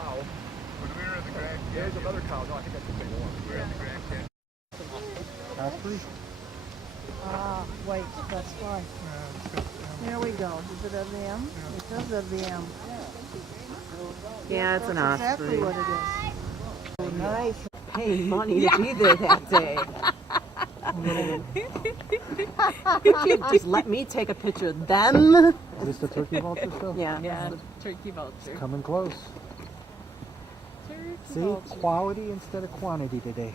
cow. When we were in the Grand Canyon. There's another cow. No, I think that's the same one. We were in the Grand Canyon. Osprey? Wait, that's why. There we go. Is it of the M? It does of the M. Yeah, it's an That's osprey. exactly what it is. Oh, nice. Paying money to be there that day. You can't just let me take a picture of them. Is this the turkey vulture still? Yeah. Yeah, turkey vulture. Coming close. Turkey See, vulture. quality instead of quantity today.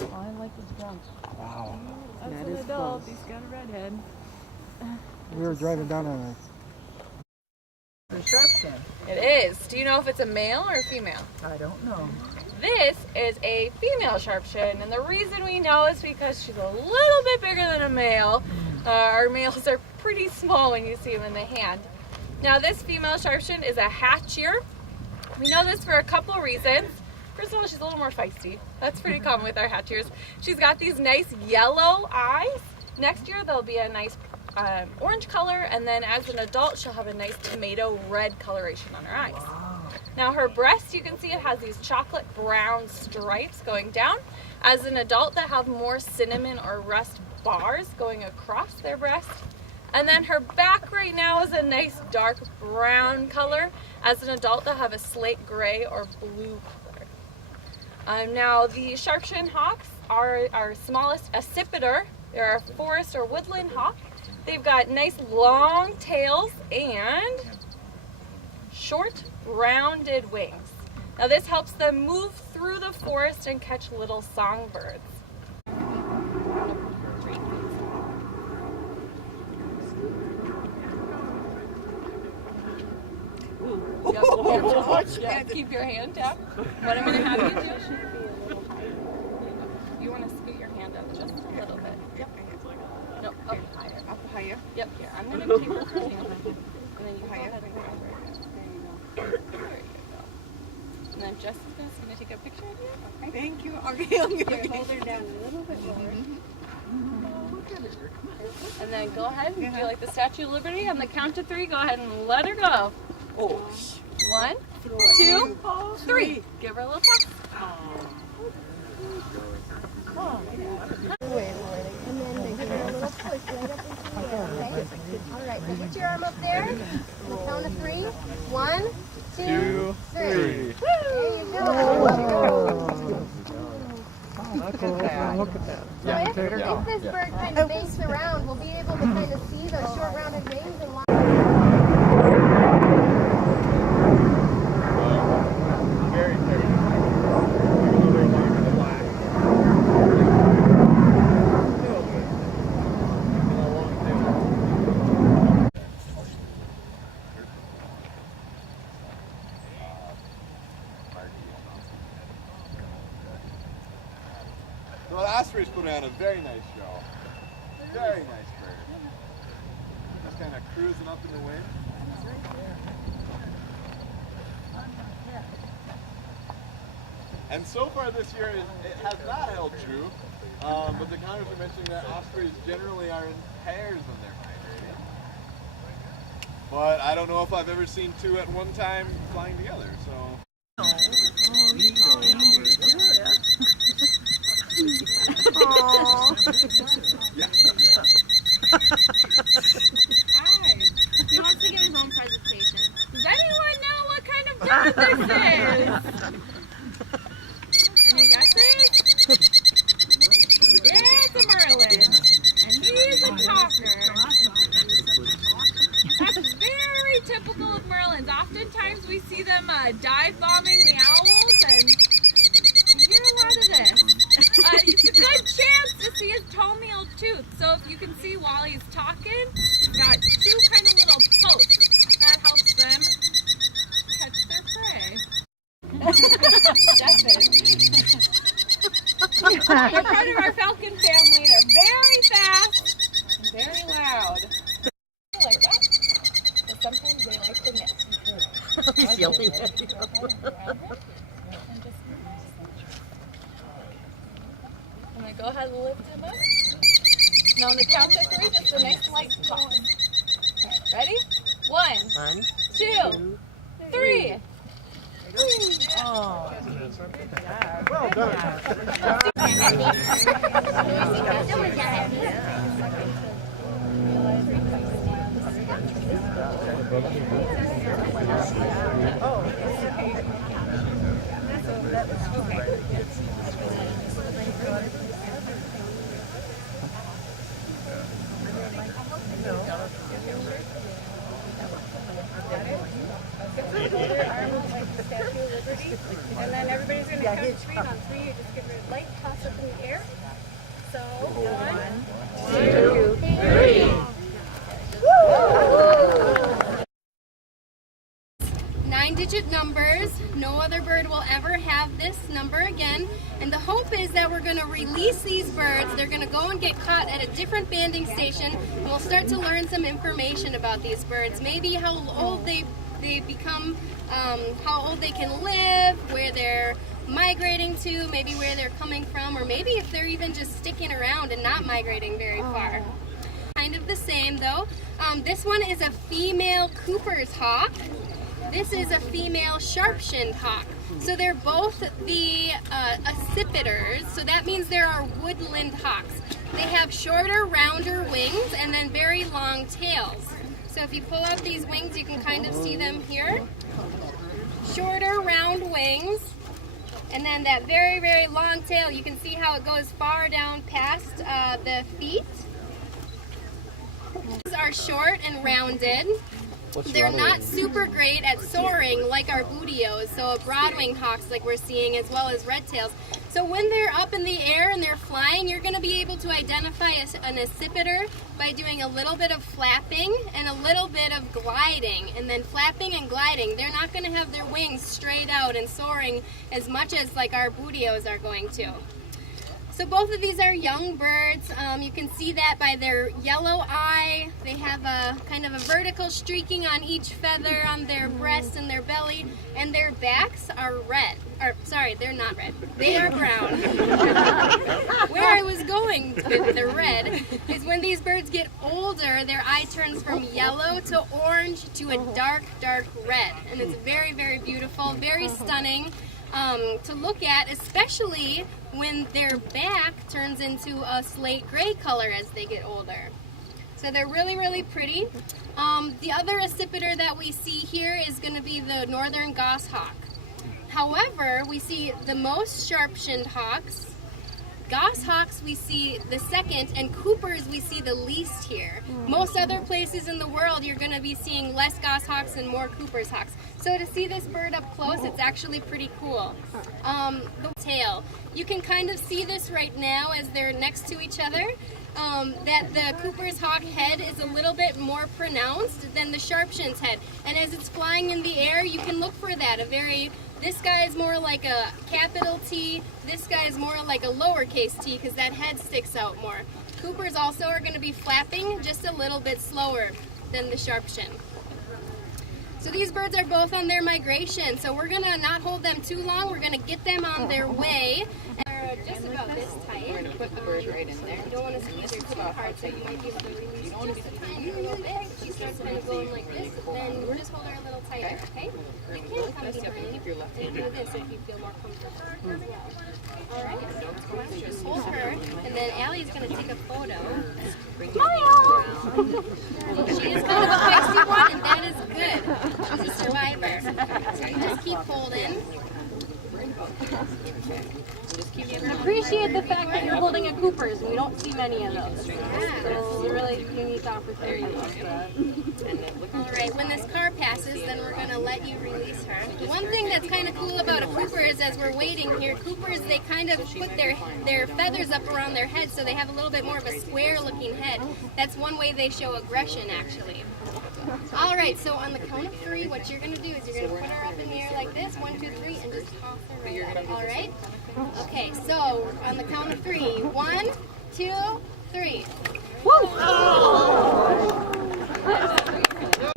I like his guns. Wow. That's That an is adult. close. He's got a redhead. We were driving down on Perception. It is. Do you know if it's a male or a female? I don't know. This is a female sharpshin, and the reason we know is because she's a little bit bigger than a male. Our males are pretty small when you see them in the hand. Now, this female sharpshin is a hatchier. We know this for a couple reasons. First of all, she's a little more feisty. That's pretty common with our hatchiers. She's got these nice yellow eyes. Next year, there'll be a nice orange color, and then as an adult, she'll have a nice tomato red coloration on her eyes. Now her breast, you can see it has these chocolate brown stripes going down. As an adult, they have more cinnamon or rust bars going across their breast. And then her back right now is a nice dark brown color. As an adult, they'll have a slate gray or blue color. Now the sharpshin hawks are our smallest accipiter. They're a forest or woodland hawk. They've got nice long tails and short rounded wings. Now this helps them move through the forest and catch little songbirds. Yep, keep your hand down. What I'm going to have you do, you want to scoot your hand up just a little bit. Yep. No, up higher. Up higher? Yep, here. I'm going to take this hand and then you higher. There you go. And then Jessica's going to take a picture of you. Okay. Thank you. Okay, hold her down a little bit more. And then go ahead and do like the Statue of Liberty. On the count of 3, go ahead and let her go. Oh. 1, 2, 3. Give her a little tap. And then they give it a little push right up into the air, okay? All right, now get your arm up there. On the count of 3. 1, 2, 3. There you go. Look at that. Look at that. So if this bird kind of banks around, we'll be able to kind of see those short rounded wings and watch. Very terrible. Even though they're longer than black. So the ospreys put on a very nice show. Very nice bird. Just kind of cruising up in the wind. And so far this year, it has not held true. But the counters are mentioning that ospreys generally are in pairs when they're migrating. But I don't know if I've ever seen 2 at one time flying together, so. Hi. He wants to give his own presentation. Does anyone know what kind of bird this is? Any guesses? Yeah, it's a merlin. And he's a talker. That's very typical of merlins. Oftentimes we see them dive bombing the owls, and you hear a lot of this. It's a good chance to see his toenail tooth. So if you can see while he's talking, he's got 2 kind of little posts. That helps them catch their prey. They're part of our falcon family. They're very fast and very loud. I like that. But sometimes they like the nest. He's yelling at you. I'm going to go ahead and lift him up. Now on the count of 3, just a nice light toss. Alright, ready? 1, 2, Well done. And then everybody's going to count to 3, and on 3 you just give it a light toss up in the air. So 1, 2, 3. 9-digit numbers. No other bird will ever have this number again. And the hope is that we're going to release these birds. They're going to go and get caught at a different banding station. And we'll start to learn some information about these birds. Maybe how old they become, how old they can live, where they're migrating to, maybe where they're coming from, or maybe if they're even just sticking around and not migrating very far. Kind of the same though. This one is a female Cooper's hawk. This is a female sharp-shinned hawk. So they're both the accipiters, so that means there are woodland hawks. They have shorter, rounder wings and then very long tails. So if you pull out these wings, you can kind of see them here. Shorter, round wings, and then that very, very long tail. You can see how it goes far down past the feet. These are short and rounded. They're not super great at soaring like our bootios, so broad-winged hawks like we're seeing, as well as red tails. So when they're up in the air and they're flying, you're going to be able to identify an accipiter by doing a little bit of flapping and a little bit of gliding. And then flapping and gliding, they're not going to have their wings straight out and soaring as much as like our bootios are going to. So both of these are young birds. You can see that by their yellow eye. They have a kind of a vertical streaking on each feather on their breast and their belly, and their backs are red. Or sorry, they're not red. They are brown. Where I was going with the red is when these birds get older, their eye turns from yellow to orange to a dark, dark red. And it's very, very beautiful, very stunning to look at, especially when their back turns into a slate gray color as they get older. So they're really, really pretty. The other accipiter that we see here is going to be the northern goshawk. However, we see the most sharp-shinned hawks. Goshawks we see the second, and Coopers we see the least here. Most other places in the world you're going to be seeing less goshawks and more Cooper's hawks. So to see this bird up close, it's actually pretty cool. The tail. You can kind of see this right now as they're next to each other, that the Cooper's hawk head is a little bit more pronounced than the sharp-shinned's head. And as it's flying in the air, you can look for that. This guy is more like a capital T, this guy is more like a lowercase t because that head sticks out more. Coopers also are going to be flapping just a little bit slower than the sharp-shin. So these birds are both on their migration, so we're going to not hold them too long, we're going to get them on their way. They're just about this tight. We're going to put the bird right in there. You don't want to squeeze her too hard, so you might be able to release just a tiny little bit. She starts kind of going like this, then we'll just hold her a little tighter, okay? You can come behind and do this if you feel more comfortable as well. Alright, just hold her, and then Allie's going to take a photo. Smile! She is kind of a feisty one, and that is good. She's a survivor. So you just keep holding. Appreciate the fact that you're holding a Cooper's, and we don't see many of those. Yeah. So it's a really unique opportunity. Alright, when this car passes, then we're going to let you release her. One thing that's kind of cool about a Cooper is as we're waiting here, Coopers, they kind of put their feathers up around their head so they have a little bit more of a square looking head. That's one way they show aggression actually. Alright, so on the count of 3, what you're going to do is you're going to put her up in the air like this, 1, 2, 3, and just toss her right up. Alright? Okay, so on the count of 3, 1, 2, 3. Woo!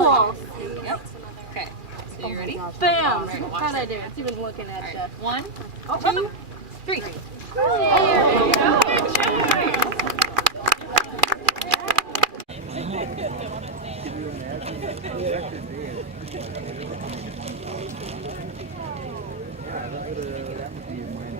Oh. Yep. Okay, so you ready? Bam! How'd I do? It's even looking at you. 1, 2, 3. There we go. Good job. that would be mine.